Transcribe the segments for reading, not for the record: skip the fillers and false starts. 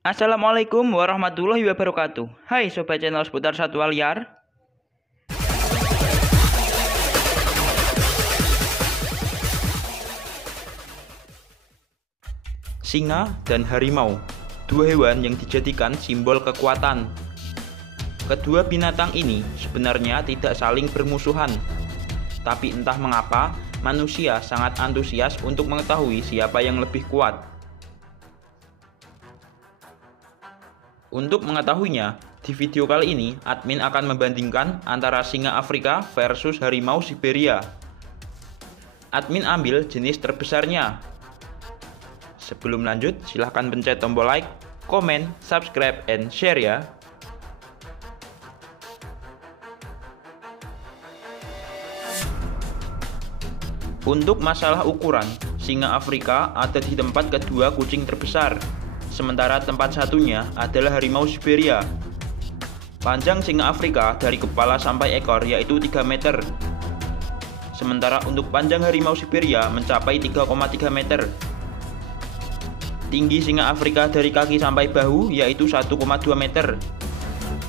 Assalamualaikum warahmatullahi wabarakatuh. Hai sobat channel seputar satwa liar. Singa dan harimau, dua hewan yang dijadikan simbol kekuatan. Kedua binatang ini sebenarnya tidak saling bermusuhan. Tapi entah mengapa manusia sangat antusias untuk mengetahui siapa yang lebih kuat. Untuk mengetahuinya, di video kali ini admin akan membandingkan antara singa Afrika versus harimau Siberia. Admin ambil jenis terbesarnya. Sebelum lanjut, silahkan pencet tombol like, komen, subscribe, and share ya. Untuk masalah ukuran, singa Afrika ada di tempat kedua kucing terbesar. Sementara tempat satunya adalah harimau Siberia. Panjang singa Afrika dari kepala sampai ekor yaitu 3 meter. Sementara untuk panjang harimau Siberia mencapai 3,3 meter. Tinggi singa Afrika dari kaki sampai bahu yaitu 1,2 meter.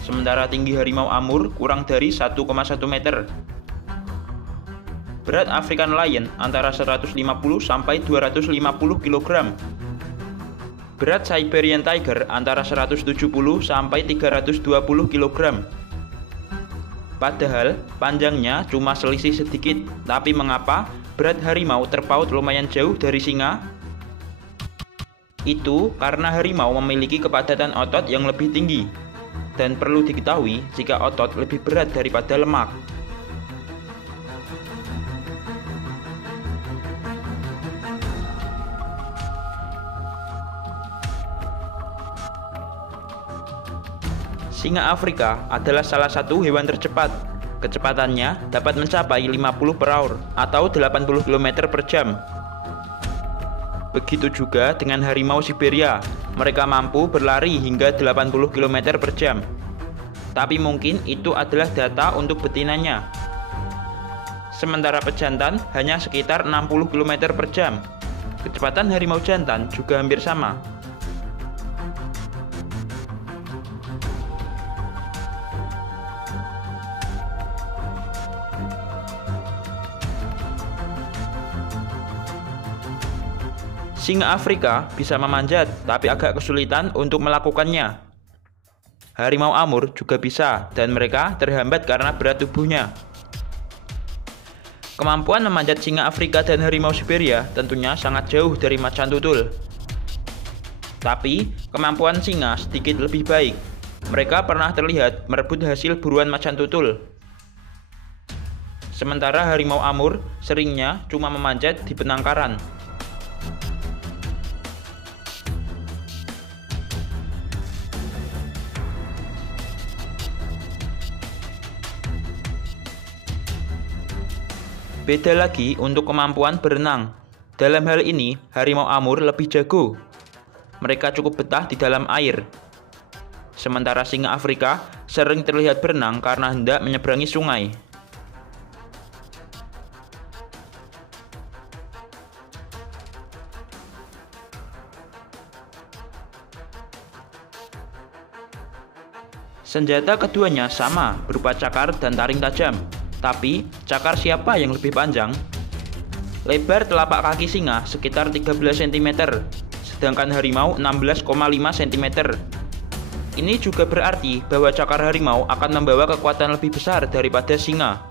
Sementara tinggi harimau Amur kurang dari 1,1 meter. Berat African Lion antara 150 sampai 250 kg. Berat Siberian Tiger antara 170 sampai 320 kg. Padahal panjangnya cuma selisih sedikit, tapi mengapa berat harimau terpaut lumayan jauh dari singa? Itu karena harimau memiliki kepadatan otot yang lebih tinggi. Dan perlu diketahui jika otot lebih berat daripada lemak. Singa Afrika adalah salah satu hewan tercepat. Kecepatannya dapat mencapai 50 per hour atau 80 km per jam. Begitu juga dengan harimau Siberia, mereka mampu berlari hingga 80 km per jam. Tapi mungkin itu adalah data untuk betinanya. Sementara pejantan hanya sekitar 60 km per jam. Kecepatan harimau jantan juga hampir sama. Singa Afrika bisa memanjat, tapi agak kesulitan untuk melakukannya. Harimau Amur juga bisa, dan mereka terhambat karena berat tubuhnya. Kemampuan memanjat singa Afrika dan harimau Siberia tentunya sangat jauh dari macan tutul. Tapi, kemampuan singa sedikit lebih baik. Mereka pernah terlihat merebut hasil buruan macan tutul. Sementara harimau Amur seringnya cuma memanjat di penangkaran. Beda lagi untuk kemampuan berenang. Dalam hal ini, harimau Amur lebih jago. Mereka cukup betah di dalam air. Sementara singa Afrika sering terlihat berenang karena hendak menyeberangi sungai. Senjata keduanya sama, berupa cakar dan taring tajam. Tapi, cakar siapa yang lebih panjang? Lebar telapak kaki singa sekitar 13 cm, sedangkan harimau 16,5 cm. Ini juga berarti bahwa cakar harimau akan membawa kekuatan lebih besar daripada singa.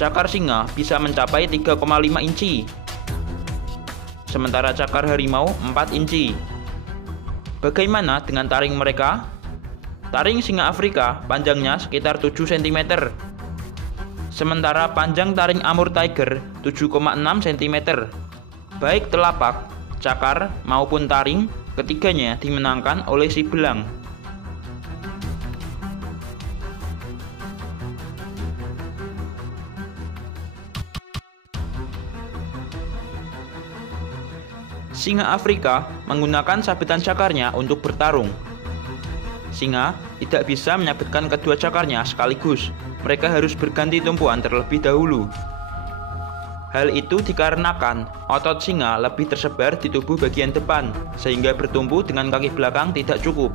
Cakar singa bisa mencapai 3,5 inci, sementara cakar harimau 4 inci. Bagaimana dengan taring mereka? Taring singa Afrika panjangnya sekitar 7 cm. Sementara panjang taring Amur Tiger 7,6 cm. Baik telapak, cakar maupun taring, ketiganya dimenangkan oleh si belang. Singa Afrika menggunakan sabetan cakarnya untuk bertarung. Singa tidak bisa menyabetkan kedua cakarnya sekaligus. Mereka harus berganti tumpuan terlebih dahulu. Hal itu dikarenakan otot singa lebih tersebar di tubuh bagian depan, sehingga bertumpu dengan kaki belakang tidak cukup.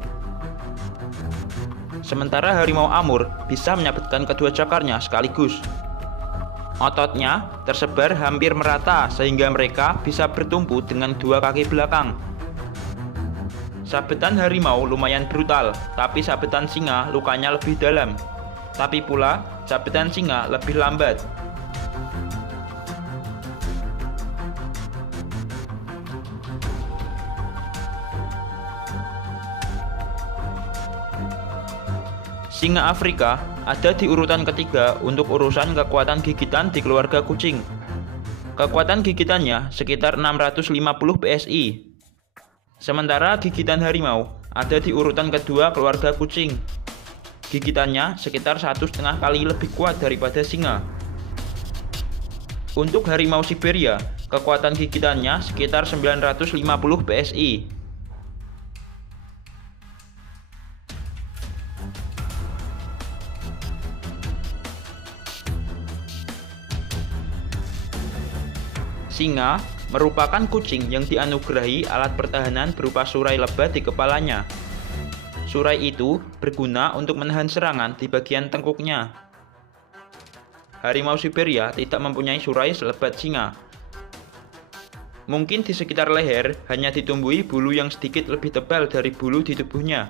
Sementara harimau Amur bisa menyabetkan kedua cakarnya sekaligus. Ototnya tersebar hampir merata sehingga mereka bisa bertumpu dengan dua kaki belakang. Sabetan harimau lumayan brutal, tapi sabetan singa lukanya lebih dalam. Tapi pula, sabetan singa lebih lambat. Singa Afrika ada di urutan ketiga untuk urusan kekuatan gigitan di keluarga kucing. Kekuatan gigitannya sekitar 650 PSI. Sementara gigitan harimau ada di urutan kedua keluarga kucing. Gigitannya sekitar 1,5 kali lebih kuat daripada singa. Untuk harimau Siberia, kekuatan gigitannya sekitar 950 PSI. Singa merupakan kucing yang dianugerahi alat pertahanan berupa surai lebat di kepalanya. Surai itu berguna untuk menahan serangan di bagian tengkuknya. Harimau Siberia tidak mempunyai surai selebat singa. Mungkin di sekitar leher hanya ditumbuhi bulu yang sedikit lebih tebal dari bulu di tubuhnya.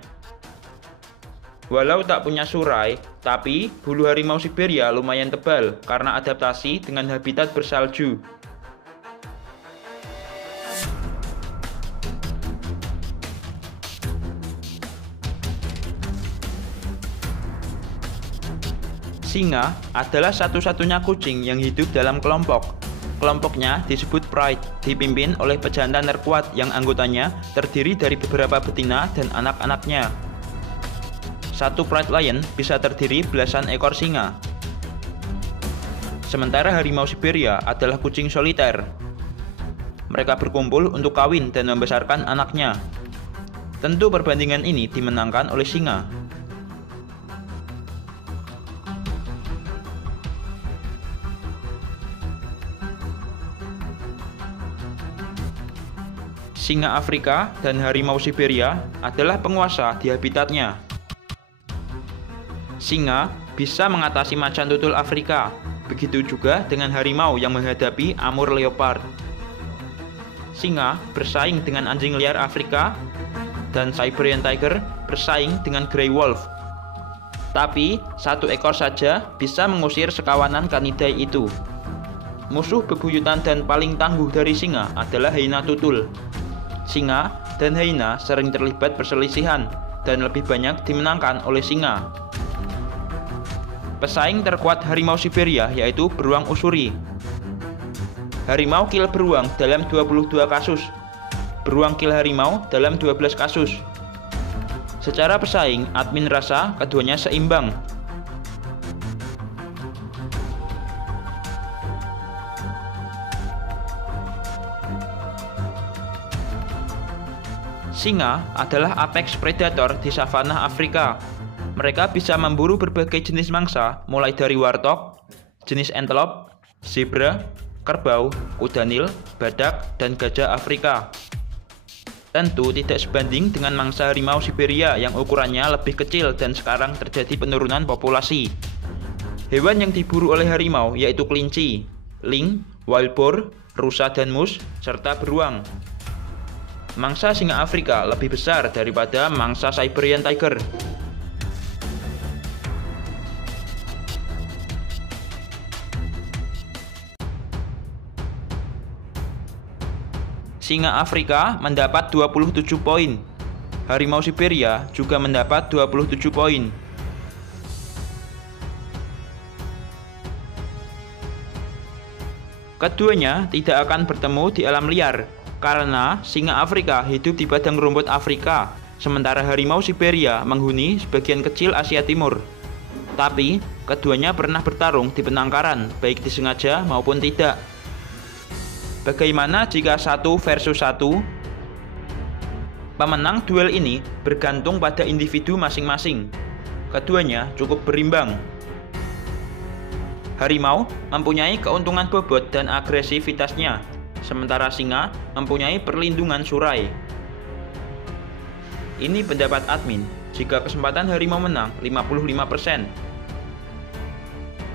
Walau tak punya surai, tapi bulu harimau Siberia lumayan tebal karena adaptasi dengan habitat bersalju. Singa adalah satu-satunya kucing yang hidup dalam kelompok. Kelompoknya disebut pride, dipimpin oleh pejantan terkuat yang anggotanya terdiri dari beberapa betina dan anak-anaknya. Satu pride lion bisa terdiri belasan ekor singa. Sementara harimau Siberia adalah kucing soliter. Mereka berkumpul untuk kawin dan membesarkan anaknya. Tentu perbandingan ini dimenangkan oleh singa. Singa Afrika dan harimau Siberia adalah penguasa di habitatnya. Singa bisa mengatasi macan tutul Afrika, begitu juga dengan harimau yang menghadapi Amur leopard. Singa bersaing dengan anjing liar Afrika, dan Siberian Tiger bersaing dengan Grey Wolf. Tapi, satu ekor saja bisa mengusir sekawanan kanidai itu. Musuh bebuyutan dan paling tangguh dari singa adalah hyena tutul. Singa dan hyena sering terlibat perselisihan dan lebih banyak dimenangkan oleh singa. Pesaing terkuat harimau Siberia yaitu beruang Ussuri. Harimau kill beruang dalam 22 kasus, beruang kill harimau dalam 12 kasus. Secara pesaing, admin rasa keduanya seimbang. Singa adalah apex predator di savana Afrika. Mereka bisa memburu berbagai jenis mangsa, mulai dari warthog, jenis antelope, zebra, kerbau, kuda nil, badak, dan gajah Afrika. Tentu tidak sebanding dengan mangsa harimau Siberia yang ukurannya lebih kecil dan sekarang terjadi penurunan populasi. Hewan yang diburu oleh harimau yaitu kelinci, ling, wild boar, rusa dan moose, serta beruang. Mangsa singa Afrika lebih besar daripada mangsa Siberian Tiger. Singa Afrika mendapat 27 poin. Harimau Siberia juga mendapat 27 poin. Keduanya tidak akan bertemu di alam liar, karena singa Afrika hidup di padang rumput Afrika, sementara harimau Siberia menghuni sebagian kecil Asia Timur. Tapi, keduanya pernah bertarung di penangkaran, baik disengaja maupun tidak. Bagaimana jika 1 versus 1? Pemenang duel ini bergantung pada individu masing-masing. Keduanya cukup berimbang. Harimau mempunyai keuntungan bobot dan agresivitasnya, sementara singa mempunyai perlindungan surai. Ini pendapat admin, jika kesempatan harimau menang 55%.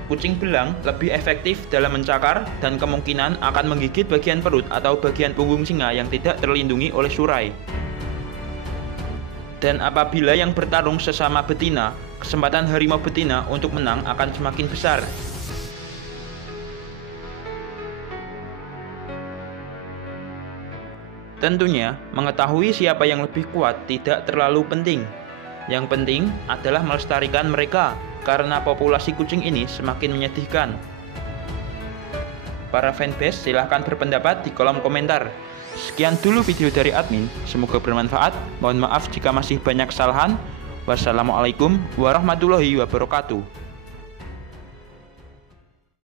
Kucing belang lebih efektif dalam mencakar dan kemungkinan akan menggigit bagian perut atau bagian punggung singa yang tidak terlindungi oleh surai. Dan apabila yang bertarung sesama betina, kesempatan harimau betina untuk menang akan semakin besar. Tentunya, mengetahui siapa yang lebih kuat tidak terlalu penting. Yang penting adalah melestarikan mereka, karena populasi kucing ini semakin menyedihkan. Para fanbase silahkan berpendapat di kolom komentar. Sekian dulu video dari admin, semoga bermanfaat. Mohon maaf jika masih banyak kesalahan. Wassalamualaikum warahmatullahi wabarakatuh.